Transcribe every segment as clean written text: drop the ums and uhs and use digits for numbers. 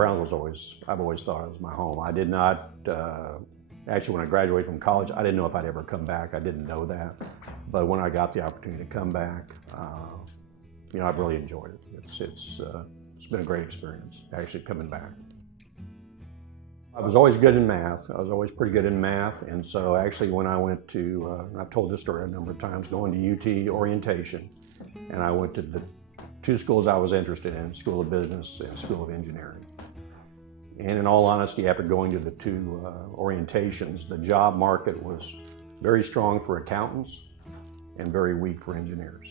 Brownsville I've always thought it was my home. I did not, actually when I graduated from college, I didn't know if I'd ever come back. I didn't know that. But when I got the opportunity to come back, I've really enjoyed it. It's been a great experience, actually coming back. I was always good in math. I was always pretty good in math, and so actually when I went to, I've told this story a number of times, going to UT orientation, and I went to the two schools I was interested in, School of Business and School of Engineering. And in all honesty, after going to the two orientations, the job market was very strong for accountants and very weak for engineers.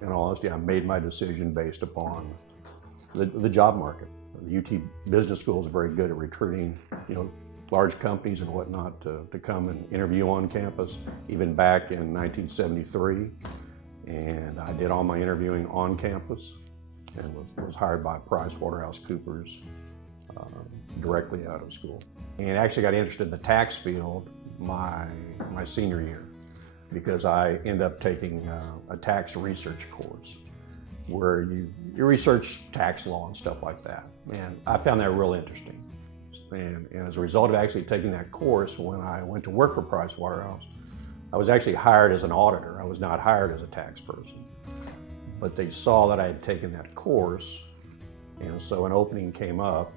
In all honesty, I made my decision based upon the job market. The UT Business School is very good at recruiting, large companies and whatnot to come and interview on campus, even back in 1973. And I did all my interviewing on campus and was hired by PricewaterhouseCoopers directly out of school. And actually got interested in the tax field my senior year because I ended up taking a tax research course where you research tax law and stuff like that. And I found that real interesting. And as a result of actually taking that course, when I went to work for Pricewaterhouse, I was actually hired as an auditor. I was not hired as a tax person. But they saw that I had taken that course, and so an opening came up,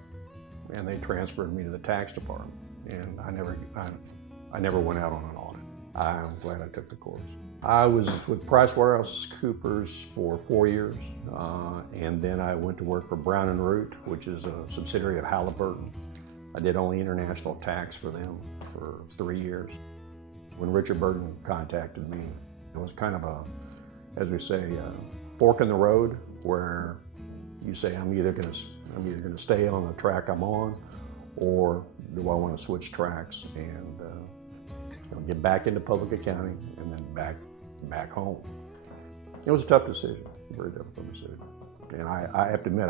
and they transferred me to the tax department. And I never went out on an audit. I'm glad I took the course. I was with PricewaterhouseCoopers for 4 years, and then I went to work for Brown & Root, which is a subsidiary of Halliburton. I did only international tax for them for 3 years. When Richard Burton contacted me, it was kind of a, as we say, a fork in the road, where you say, I'm either going to stay on the track I'm on, or do I want to switch tracks and get back into public accounting and then back home. It was a tough decision, a very difficult decision. And I have to admit,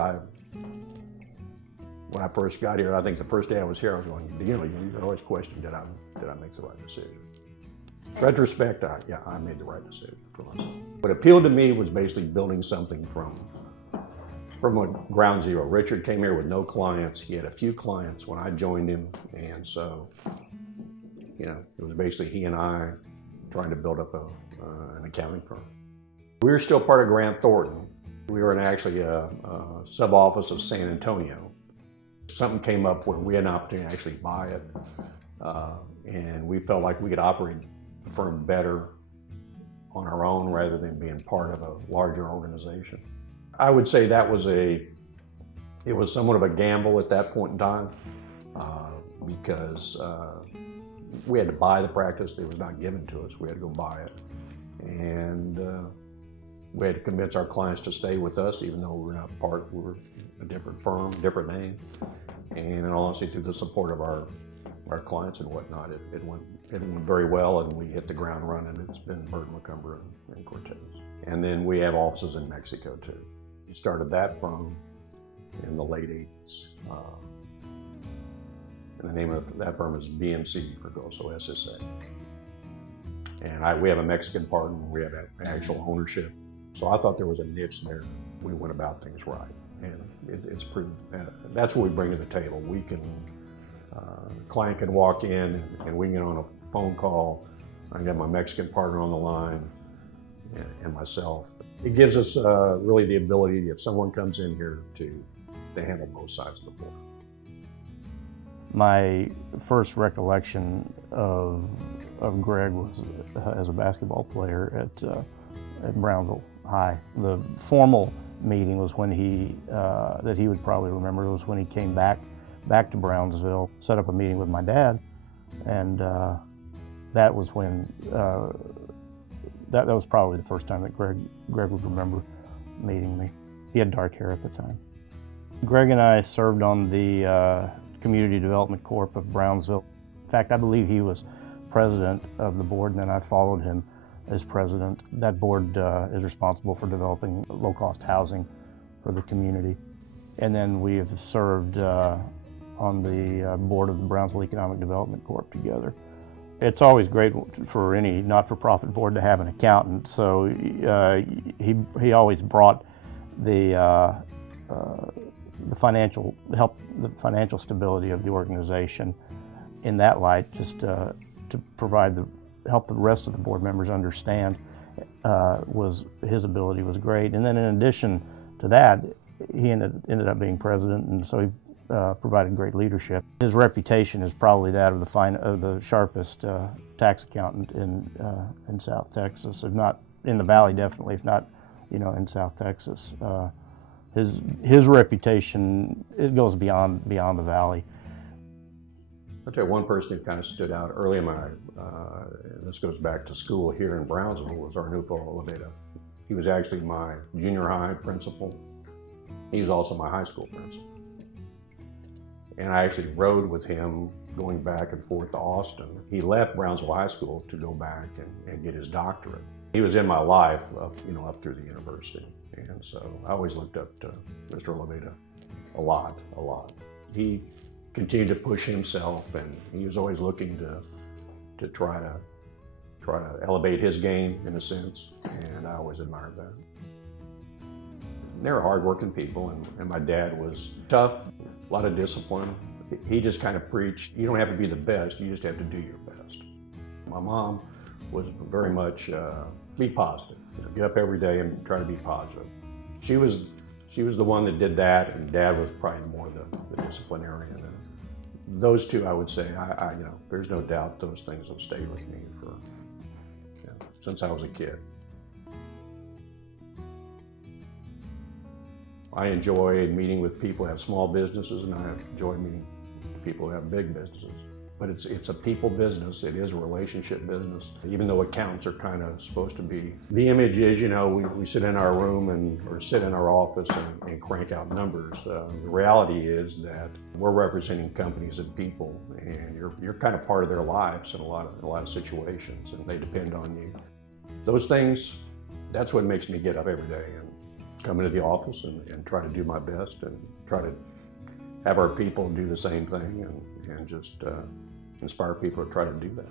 when I first got here, I think the first day I was here, I was going, you always question, did I make the right decision? Retrospect, I made the right decision for myself. What appealed to me was basically building something from ground zero. Richard came here with no clients. He had a few clients when I joined him, and so it was basically he and I trying to build up an accounting firm. We were still part of Grant Thornton. We were actually a sub-office of San Antonio. Something came up where we had an opportunity to actually buy it, and we felt like we could operate the firm better on our own rather than being part of a larger organization. I would say that it was somewhat of a gamble at that point in time because we had to buy the practice. It was not given to us. We had to go buy it. And we had to convince our clients to stay with us, even though we were a different firm, different name. And in all honesty, through the support of our clients and whatnot, it went very well, and we hit the ground running. It's been Burton McCumber and Cortez. And then we have offices in Mexico too. We started that firm in the late 80s. And the name of that firm is BMC for also SSA. And we have a Mexican partner, we have actual ownership. So I thought there was a niche there. We went about things right. And it's proven, that's what we bring to the table. We can, client can walk in and we can get on a phone call. I got my Mexican partner on the line and myself. It gives us really the ability, if someone comes in here, to handle both sides of the board. My first recollection of Gregg was as a basketball player at Brownsville High. The formal meeting was when that he would probably remember, was when he came back to Brownsville, set up a meeting with my dad, and that was when that was probably the first time that Gregg would remember meeting me. He had dark hair at the time. Gregg and I served on the Community Development Corp of Brownsville. In fact, I believe he was president of the board, and then I followed him as president. That board is responsible for developing low-cost housing for the community. And then we have served on the board of the Brownsville Economic Development Corp together. It's always great for any not-for-profit board to have an accountant, so he always brought the help the financial stability of the organization. In that light, just to help the rest of the board members understand his ability was great. And then in addition to that, he ended up being president, and so he provided great leadership. His reputation is probably that of the sharpest tax accountant in South Texas, if not in the Valley, definitely, if not, in South Texas. His reputation, it goes beyond the Valley. I'll tell you one person who kind of stood out early in my, this goes back to school here in Brownsville, was Arnulfo Oliveda. He was actually my junior high principal. He was also my high school principal. And I actually rode with him going back and forth to Austin. He left Brownsville High School to go back and get his doctorate. He was in my life up through the university. And so I always looked up to Mr. Oliveda a lot. He continued to push himself, and he was always looking to try to elevate his game in a sense, and I always admired that. They were hardworking people, and my dad was tough, a lot of discipline. He just kind of preached, you don't have to be the best, you just have to do your best. My mom was very much be positive. Get up every day and try to be positive. She was the one that did that, and Dad was probably more the disciplinarian. And those two, I would say, there's no doubt those things have stayed with me since I was a kid. I enjoy meeting with people who have small businesses, and I enjoy meeting people who have big businesses. But it's a people business. It is a relationship business. Even though accountants are kind of supposed to be, the image is, we sit in our room or sit in our office and crank out numbers. The reality is that we're representing companies and people, and you're kind of part of their lives in a lot of situations, and they depend on you. Those things, that's what makes me get up every day and come into the office and try to do my best and try to have our people do the same thing and just inspire people to try to do that.